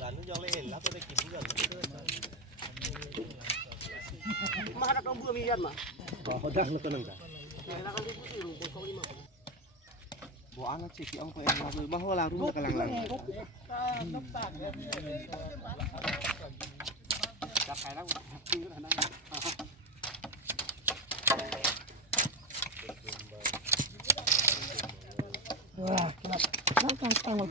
ร้านนู้นยังเลยเห็นแล้วก็ได้กินเพื่อนมาดักต้องเบื่อมียันมาเขาดักแล้วก็นั่งจ้ะบัวอันนั้นสิเอาไปเองเราคือมาหัวเราทุกกำลังจับไปแล้วกินก็ได้นะว้าขนาดนั่งกลางๆมัน